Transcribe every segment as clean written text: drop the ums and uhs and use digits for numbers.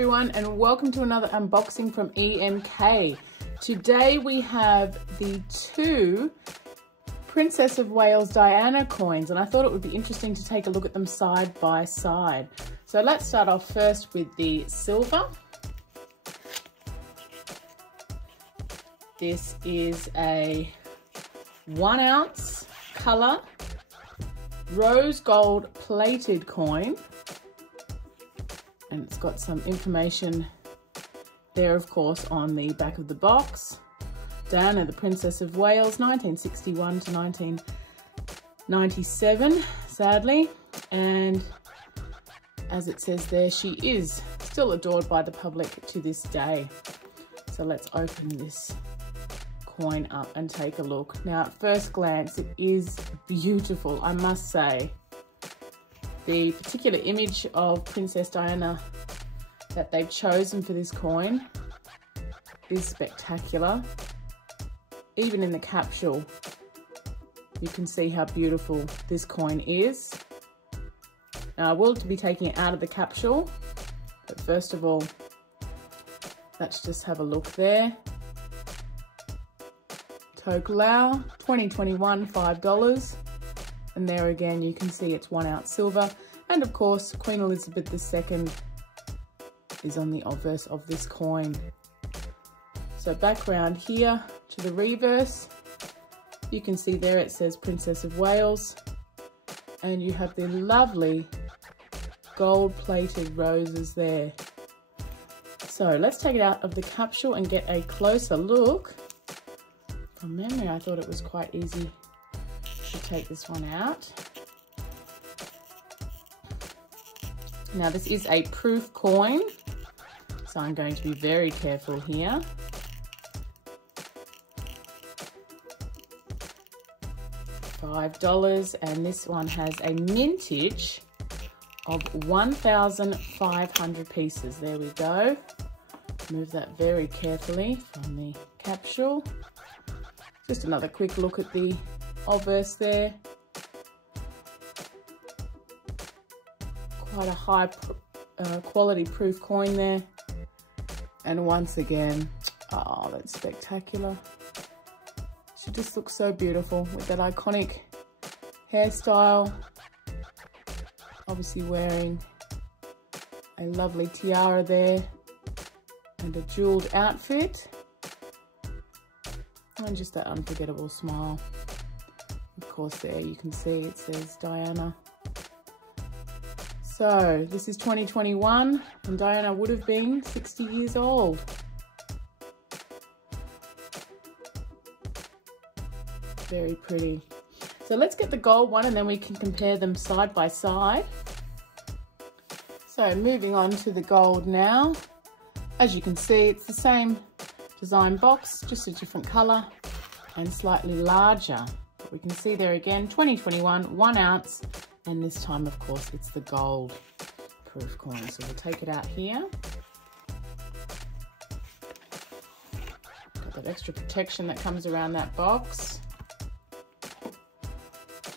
everyone, and welcome to another unboxing from EMK. Today we have the two Princess of Wales Diana coins, and I thought it would be interesting to take a look at them side by side. So let's start off first with the silver. This is a 1 ounce colour rose gold plated coin, and it's got some information there, of course, on the back of the box. Diana, the Princess of Wales, 1961 to 1997, sadly. And as it says there, she is still adored by the public to this day. So let's open this coin up and take a look. Now, at first glance, it is beautiful, I must say. The particular image of Princess Diana that they've chosen for this coin is spectacular. Even in the capsule, you can see how beautiful this coin is. Now, I will be taking it out of the capsule, but first of all, let's just have a look there. Tokelau, 2021, $5. And there again, you can see it's 1 ounce silver. And of course, Queen Elizabeth II is on the obverse of this coin. So background here to the reverse, you can see there it says Princess of Wales. And you have the lovely gold plated roses there. So let's take it out of the capsule and get a closer look. From memory, I thought it was quite easy to take this one out. Now, this is a proof coin, so I'm going to be very careful here. $5, and this one has a mintage of 1,500 pieces. There we go. Move that very carefully from the capsule. Just another quick look at the obverse there. Quite a high quality proof coin there. And once again, oh, that's spectacular. She just looks so beautiful with that iconic hairstyle. Obviously wearing a lovely tiara there and a jeweled outfit. And just that unforgettable smile. Of course, there you can see it says Diana. So this is 2021, and Diana would have been 60 years old. Very pretty. So let's get the gold one and then we can compare them side by side. So moving on to the gold now. As you can see, it's the same design box, just a different color and slightly larger. But we can see there again, 2021, 1 ounce. And this time, of course, it's the gold proof coin. So we'll take it out here. Got that extra protection that comes around that box,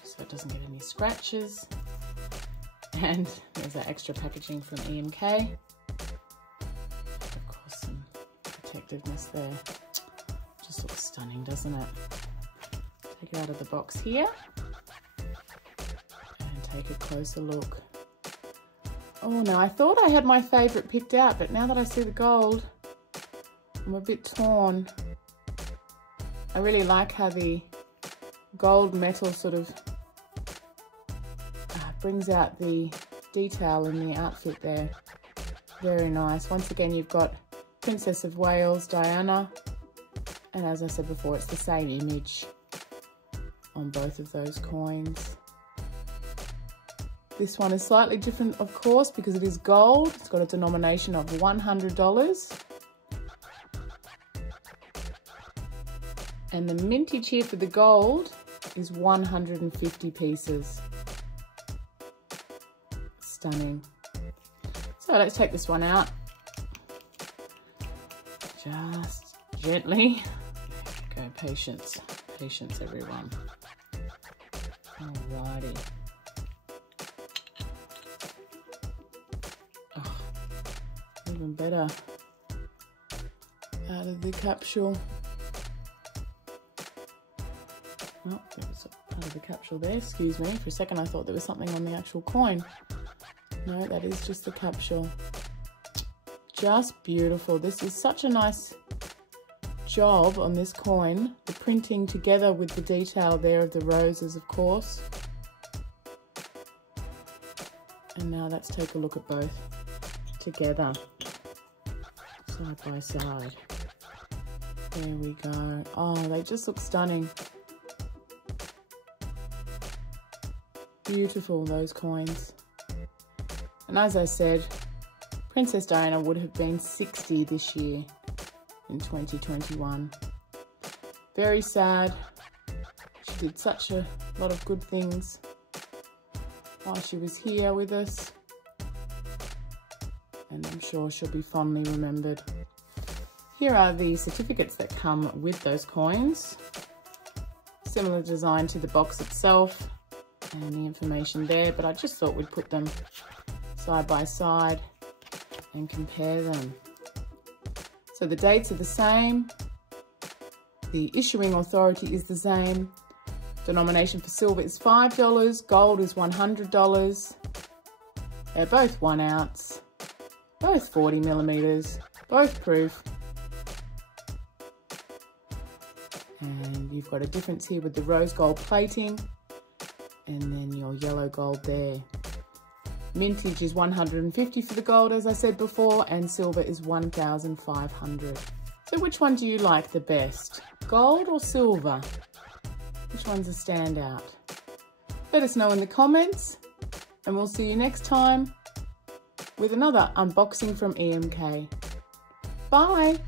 so it doesn't get any scratches. And there's that extra packaging from EMK. Of course, some protectiveness there. Just looks stunning, doesn't it? Take it out of the box here. Take a closer look. Oh no, I thought I had my favourite picked out, but now that I see the gold, I'm a bit torn. I really like how the gold metal sort of brings out the detail in the outfit there. Very nice. Once again, you've got Princess of Wales, Diana, and as I said before, it's the same image on both of those coins. This one is slightly different, of course, because it is gold. It's got a denomination of $100. And the mintage here for the gold is 150 pieces. Stunning. So let's take this one out. Just gently. Go, patience. Patience, everyone. Alrighty. Even better. Out of the capsule. Oh, there was part of the capsule there, excuse me. For a second I thought there was something on the actual coin. No, that is just the capsule. Just beautiful. This is such a nice job on this coin. The printing together with the detail there of the roses, of course. And now let's take a look at both together, side by side. There we go. Oh, they just look stunning. Beautiful, those coins. And as I said, Princess Diana would have been 60 this year in 2021. Very sad. She did such a lot of good things while she was here with us. And I'm sure she'll be fondly remembered. Here are the certificates that come with those coins. Similar design to the box itself and the information there, but I just thought we'd put them side by side and compare them. So the dates are the same, the issuing authority is the same, denomination for silver is $5, gold is $100, they're both 1 ounce, both 40 millimeters, both proof, and you've got a difference here with the rose gold plating and then your yellow gold there. Mintage is 150 for the gold, as I said before, and silver is 1,500. So which one do you like the best? Gold or silver? Which one's a standout? Let us know in the comments, and we'll see you next time with another unboxing from EMK. Bye!